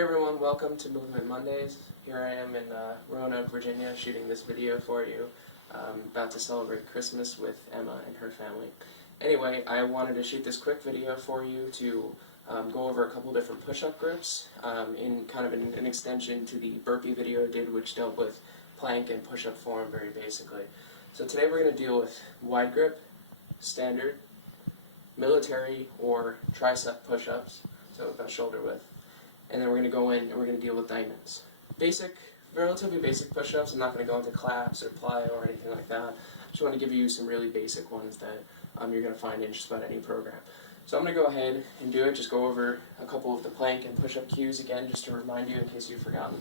Hey everyone, welcome to Movement Mondays. Here I am in Roanoke, Virginia, shooting this video for you. About to celebrate Christmas with Emma and her family. Anyway, I wanted to shoot this quick video for you to go over a couple different push-up groups in kind of an extension to the burpee video I did, which dealt with plank and push-up form very basically. So today we're going to deal with wide grip, standard, military, or tricep push-ups, so about shoulder width. And then we're going to go in and we're going to deal with diamonds. Basic, relatively basic push-ups. I'm not going to go into claps or plyo or anything like that. Just want to give you some really basic ones that you're going to find in just about any program. So I'm going to go ahead and do it. Just go over a couple of the plank and push-up cues again, just to remind you in case you've forgotten.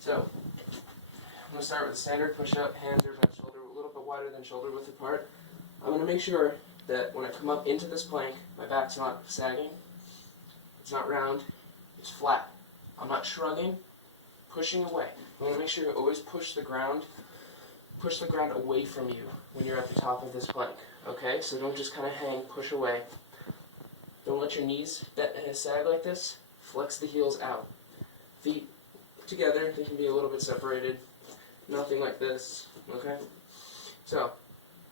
So I'm going to start with a standard push-up. Hands are about shoulder, a little bit wider than shoulder width apart. I'm going to make sure that when I come up into this plank, my back's not sagging. It's not round. It's flat. I'm not shrugging, pushing away. You want to make sure you always push the ground away from you when you're at the top of this plank. Okay? So don't just kind of hang, push away. Don't let your knees sag like this. Flex the heels out. Feet together, they can be a little bit separated. Nothing like this. Okay? So,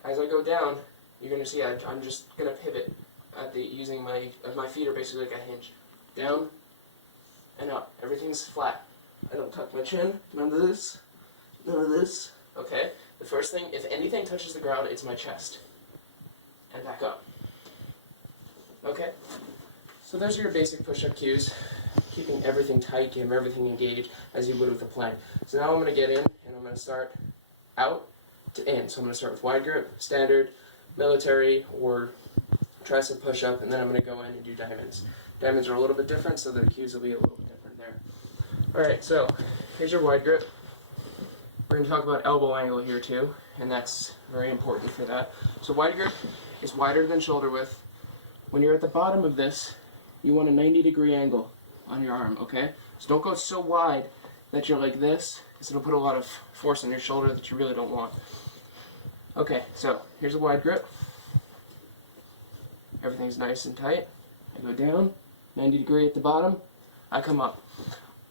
as I go down, you're going to see I'm just going to pivot at using my feet are basically like a hinge. Down and up. Everything's flat. I don't tuck my chin. None of this. None of this. Okay? The first thing, if anything touches the ground, it's my chest. And back up. Okay? So those are your basic push-up cues. Keeping everything tight, keeping everything engaged as you would with a plank. So now I'm going to get in, and I'm going to start out to in. So I'm going to start with wide grip, standard, military, or tricep push-up, and then I'm going to go in and do diamonds. Diamonds are a little bit different, so the cues will be a little bit different there. Alright, so here's your wide grip. We're going to talk about elbow angle here too, and that's very important for that. So wide grip is wider than shoulder width. When you're at the bottom of this, you want a 90-degree angle on your arm, okay? So don't go so wide that you're like this, because it'll put a lot of force on your shoulder that you really don't want. Okay, so here's a wide grip. Everything's nice and tight. I go down, 90 degree at the bottom, I come up.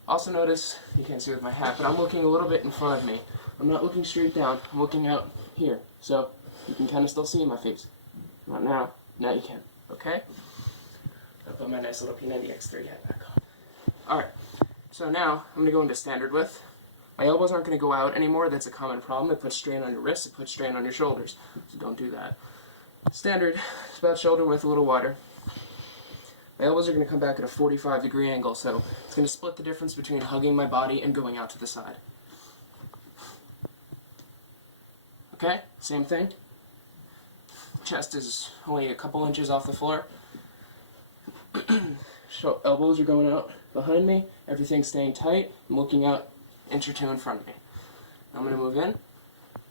Also notice, you can't see with my hat, but I'm looking a little bit in front of me. I'm not looking straight down, I'm looking out here. So, you can kind of still see my face. Not now, now you can, okay? I'll put my nice little P90X3 hat back on. Alright, so now I'm going to go into standard width. My elbows aren't going to go out anymore, that's a common problem. It puts strain on your wrists, it puts strain on your shoulders. So don't do that. Standard, it's about shoulder width, a little wider. My elbows are going to come back at a 45-degree angle, so it's going to split the difference between hugging my body and going out to the side. Okay, same thing. Chest is only a couple inches off the floor. So elbows are going out behind me, everything's staying tight, I'm looking out, inch or two in front of me. I'm going to move in.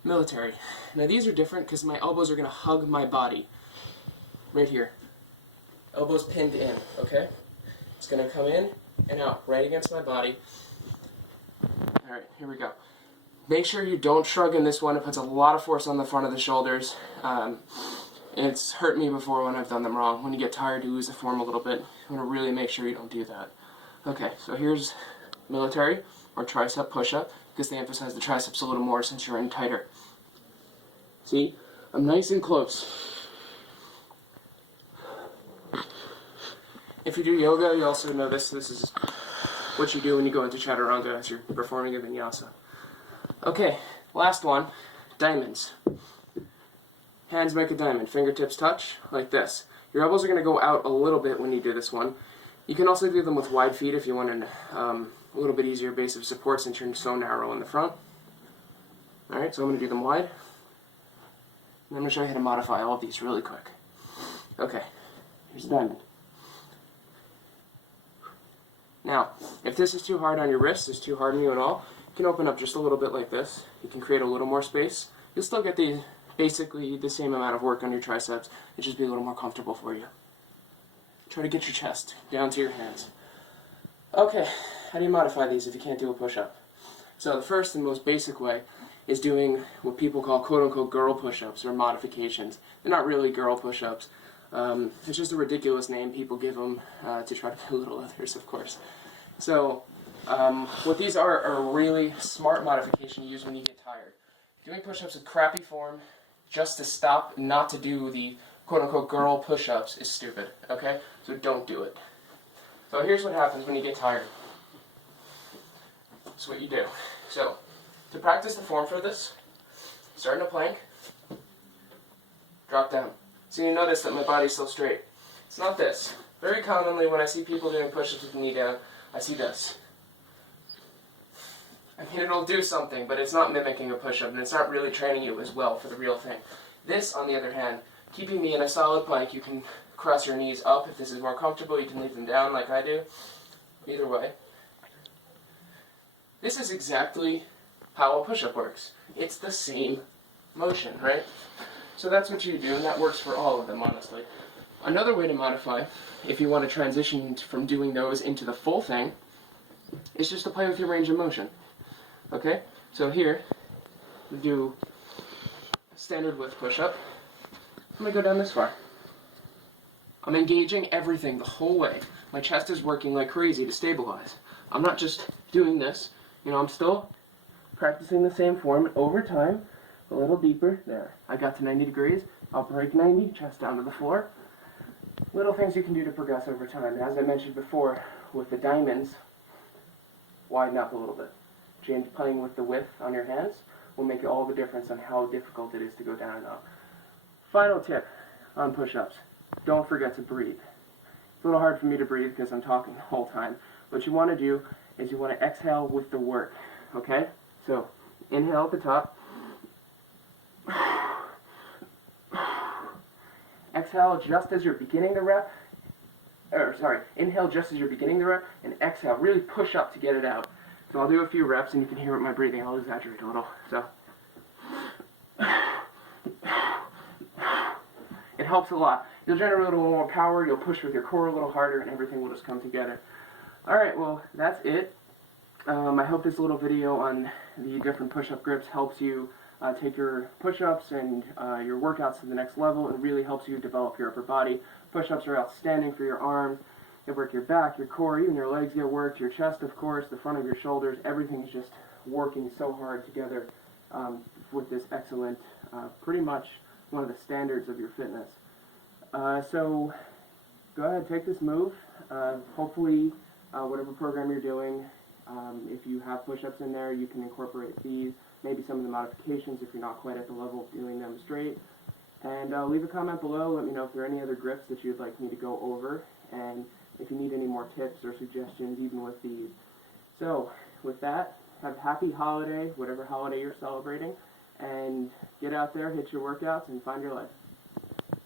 Military. Now these are different because my elbows are going to hug my body. Right here. Elbows pinned in, okay? It's going to come in and out, right against my body. Alright, here we go. Make sure you don't shrug in this one. It puts a lot of force on the front of the shoulders. It's hurt me before when I've done them wrong. When you get tired, you lose the form a little bit. You want to really make sure you don't do that. Okay, so here's military, or tricep push-up, because they emphasize the triceps a little more since you're in tighter. See? I'm nice and close. If you do yoga, you also know this is what you do when you go into chaturanga as you're performing a vinyasa. Okay, last one, diamonds. Hands make a diamond, fingertips touch, like this. Your elbows are going to go out a little bit when you do this one. You can also do them with wide feet if you want a little bit easier base of support since you're so narrow in the front. Alright, so I'm going to do them wide. And I'm going to show you how to modify all of these really quick. Okay, here's a diamond. Now, if this is too hard on your wrists, is too hard on you at all, you can open up just a little bit like this. You can create a little more space. You'll still get basically the same amount of work on your triceps. It'll just be a little more comfortable for you. Try to get your chest down to your hands. Okay, how do you modify these if you can't do a push-up? So the first and most basic way is doing what people call quote-unquote girl push-ups or modifications. They're not really girl push-ups. It's just a ridiculous name people give them to try to belittle others, of course. So What these are a really smart modification to use when you get tired. Doing push-ups with crappy form just to stop, not to do the quote-unquote girl push-ups is stupid, okay? So don't do it. So here's what happens when you get tired. That's what you do. So, to practice the form for this, start in a plank, drop down. So you notice that my body's still straight. It's not this. Very commonly when I see people doing push-ups with the knee down, I see this. I mean, it'll do something, but it's not mimicking a push-up, and it's not really training you as well for the real thing. This, on the other hand, keeping me in a solid plank, you can cross your knees up if this is more comfortable. You can leave them down like I do. Either way. This is exactly how a push-up works. It's the same motion, right? So that's what you do, and that works for all of them, honestly. Another way to modify, if you want to transition from doing those into the full thing, is just to play with your range of motion. Okay? So here, we do a standard width push-up. I'm going to go down this far. I'm engaging everything the whole way. My chest is working like crazy to stabilize. I'm not just doing this. You know, I'm still practicing the same form over time, a little deeper. There. I got to 90 degrees. I'll break 90, chest down to the floor. Little things you can do to progress over time. As I mentioned before, with the diamonds, widen up a little bit. Change playing with the width on your hands will make all the difference on how difficult it is to go down and up. Final tip on push-ups. Don't forget to breathe. It's a little hard for me to breathe because I'm talking the whole time. What you want to do is you want to exhale with the work. Okay? So, inhale at the top. Exhale just as you're beginning the rep. Inhale just as you're beginning the rep, and exhale. Really push up to get it out. So I'll do a few reps, and you can hear it in my breathing. I'll exaggerate a little. So, it helps a lot. You'll generate a little more power. You'll push with your core a little harder, and everything will just come together. All right. Well, that's it. I hope this little video on the different push-up grips helps you take your push-ups and your workouts to the next level. It really helps you develop your upper body. Push-ups are outstanding for your arms. They work your back, your core, even your legs get worked, your chest, of course, the front of your shoulders. Everything's just working so hard together with this excellent, pretty much one of the standards of your fitness. So go ahead, take this move. Hopefully, whatever program you're doing, if you have push-ups in there, you can incorporate these, maybe some of the modifications if you're not quite at the level of doing them straight. And leave a comment below. Let me know if there are any other grips that you'd like me to go over, and if you need any more tips or suggestions, even with these. So, with that, have a happy holiday, whatever holiday you're celebrating, and get out there, hit your workouts, and find your life.